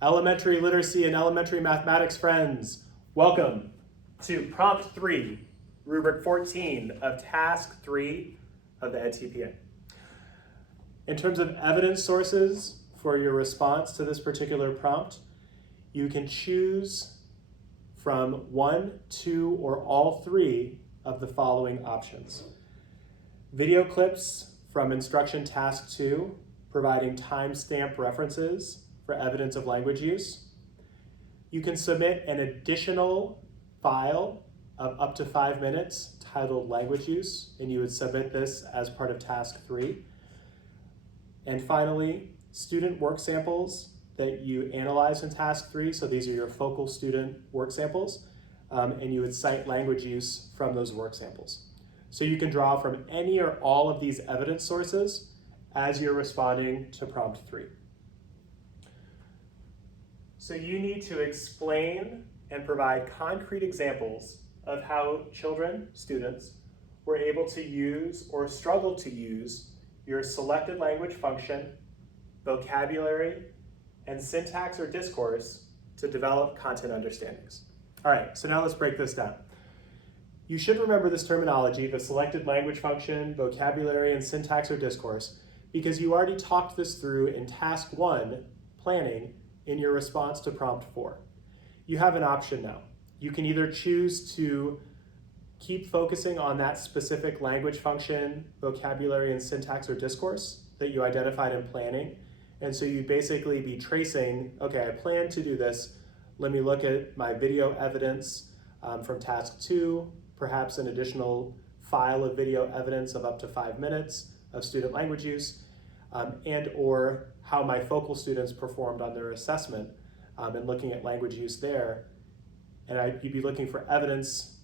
Elementary literacy and elementary mathematics friends, welcome to prompt 3, rubric 14 of task 3 of the EdTPA. In terms of evidence sources for your response to this particular prompt, you can choose from 1, 2, or all 3 of the following options. Video clips from instruction task 2, providing timestamp references for evidence of language use. You can submit an additional file of up to 5 minutes titled language use, and you would submit this as part of task 3. And finally, student work samples that you analyze in task 3, so these are your focal student work samples, and you would cite language use from those work samples. So you can draw from any or all of these evidence sources as you're responding to prompt 3. So you need to explain and provide concrete examples of how children, students, were able to use or struggle to use your selected language function, vocabulary, and syntax or discourse to develop content understandings. All right, so now let's break this down. You should remember this terminology, the selected language function, vocabulary, and syntax or discourse, because you already talked this through in task 1, planning, in your response to prompt 4. You have an option now. You can either choose to keep focusing on that specific language function, vocabulary, and syntax or discourse that you identified in planning. And so you'd basically be tracing, okay, I plan to do this. Let me look at my video evidence from task 2, perhaps an additional file of video evidence of up to 5 minutes of student language use, and or how my focal students performed on their assessment and looking at language use there. And you'd be looking for evidence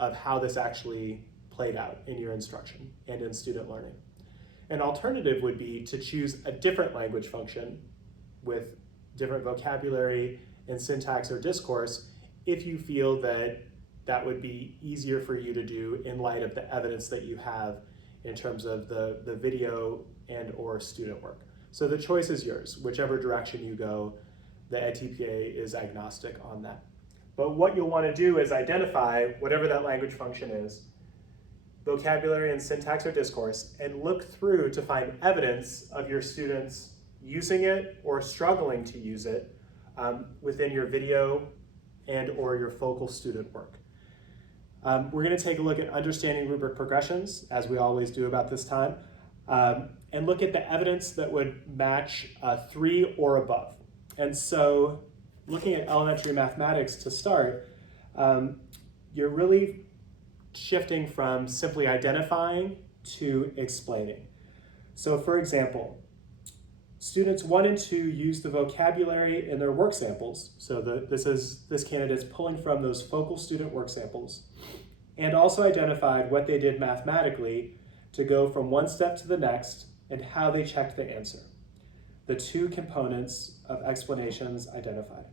of how this actually played out in your instruction and in student learning. An alternative would be to choose a different language function with different vocabulary and syntax or discourse if you feel that that would be easier for you to do in light of the evidence that you have in terms of the video and or student work. So the choice is yours. Whichever direction you go, the EdTPA is agnostic on that. But what you'll want to do is identify whatever that language function is, vocabulary and syntax or discourse, and look through to find evidence of your students using it or struggling to use it within your video and or your focal student work. We're going to take a look at understanding rubric progressions, as we always do about this time, and look at the evidence that would match 3 or above. And so looking at elementary mathematics to start, you're really shifting from simply identifying to explaining. So for example, students 1 and 2 use the vocabulary in their work samples. So this candidate's pulling from those focal student work samples, and also identified what they did mathematically to go from one step to the next and how they checked the answer. The 2 components of explanations identified.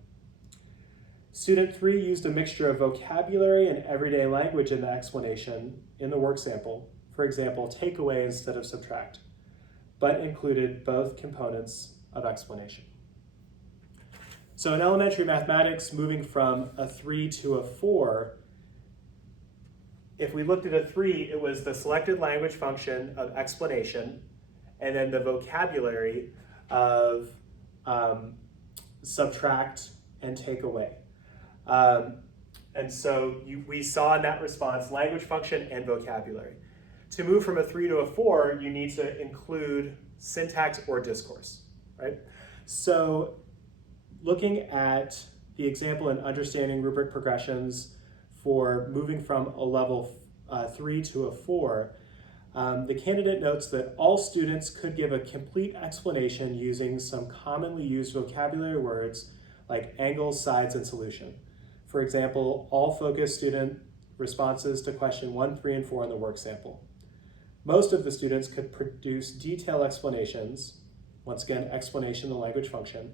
Student 3 used a mixture of vocabulary and everyday language in the explanation in the work sample, for example, take away instead of subtract, but included both components of explanation. So in elementary mathematics, moving from a 3 to a 4, if we looked at a 3, it was the selected language function of explanation, and then the vocabulary of subtract and take away. And so we saw in that response language function and vocabulary. To move from a 3 to a 4, you need to include syntax or discourse, right? So looking at the example in understanding rubric progressions for moving from a level 3 to a 4, the candidate notes that all students could give a complete explanation using some commonly used vocabulary words like angles, sides, and solution. For example, all focus student responses to question 1, 3, and 4 in the work sample. Most of the students could produce detailed explanations, once again, explanation, the language function,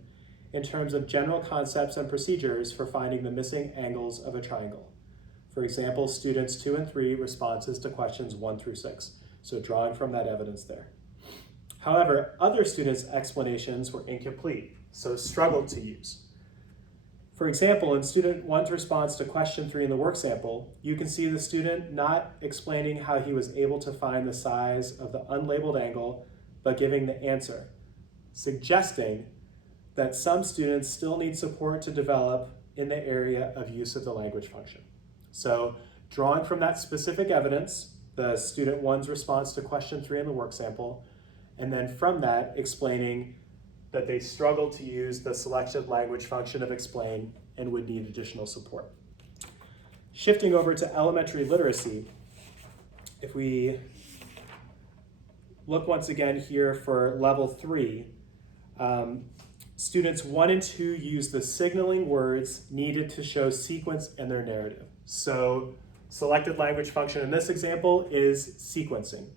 in terms of general concepts and procedures for finding the missing angles of a triangle. For example, students 2 and 3 responses to questions 1 through 6. So drawing from that evidence there. However, other students' explanations were incomplete. so struggled to use. For example, in student 1's response to question 3 in the work sample, you can see the student not explaining how he was able to find the size of the unlabeled angle, but giving the answer, suggesting that some students still need support to develop in the area of use of the language function. So drawing from that specific evidence, the student 1's response to question 3 in the work sample, and then from that explaining that they struggle to use the selected language function of explain and would need additional support. Shifting over to elementary literacy, if we look once again here for level 3, students 1 and 2 use the signaling words needed to show sequence in their narrative. So selected language function in this example is sequencing.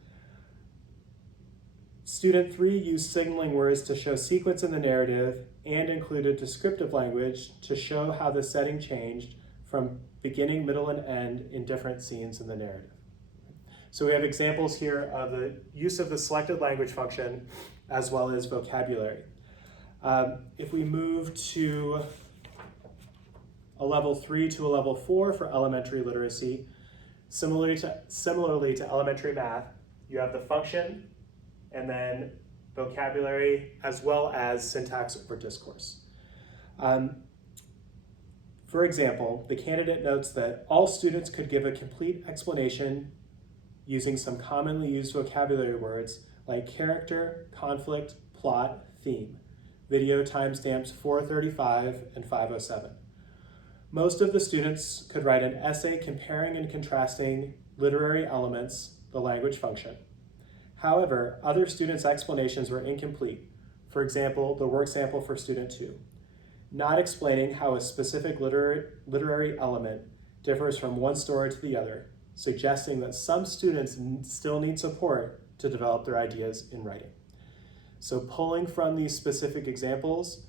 Student 3 used signaling words to show sequence in the narrative and included descriptive language to show how the setting changed from beginning, middle, and end in different scenes in the narrative. So we have examples here of the use of the selected language function as well as vocabulary. If we move to a level 3 to a level 4 for elementary literacy, similarly to elementary math, you have the function and then vocabulary as well as syntax or discourse. For example, the candidate notes that all students could give a complete explanation using some commonly used vocabulary words like character, conflict, plot, theme. Video timestamps 4:35 and 5:07. Most of the students could write an essay comparing and contrasting literary elements, the language function. However, other students' explanations were incomplete. For example, the work sample for student 2, not explaining how a specific literary element differs from one story to the other, suggesting that some students still need support to develop their ideas in writing. So pulling from these specific examples,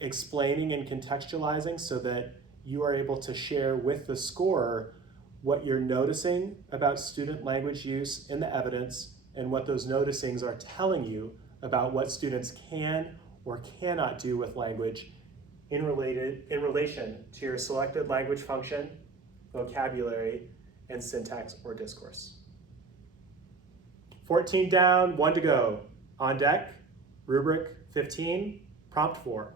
explaining and contextualizing so that you are able to share with the scorer what you're noticing about student language use in the evidence and what those noticings are telling you about what students can or cannot do with language in relation to your selected language function, vocabulary, and syntax or discourse. 14 down, 1 to go. On deck, rubric 15, prompt 4.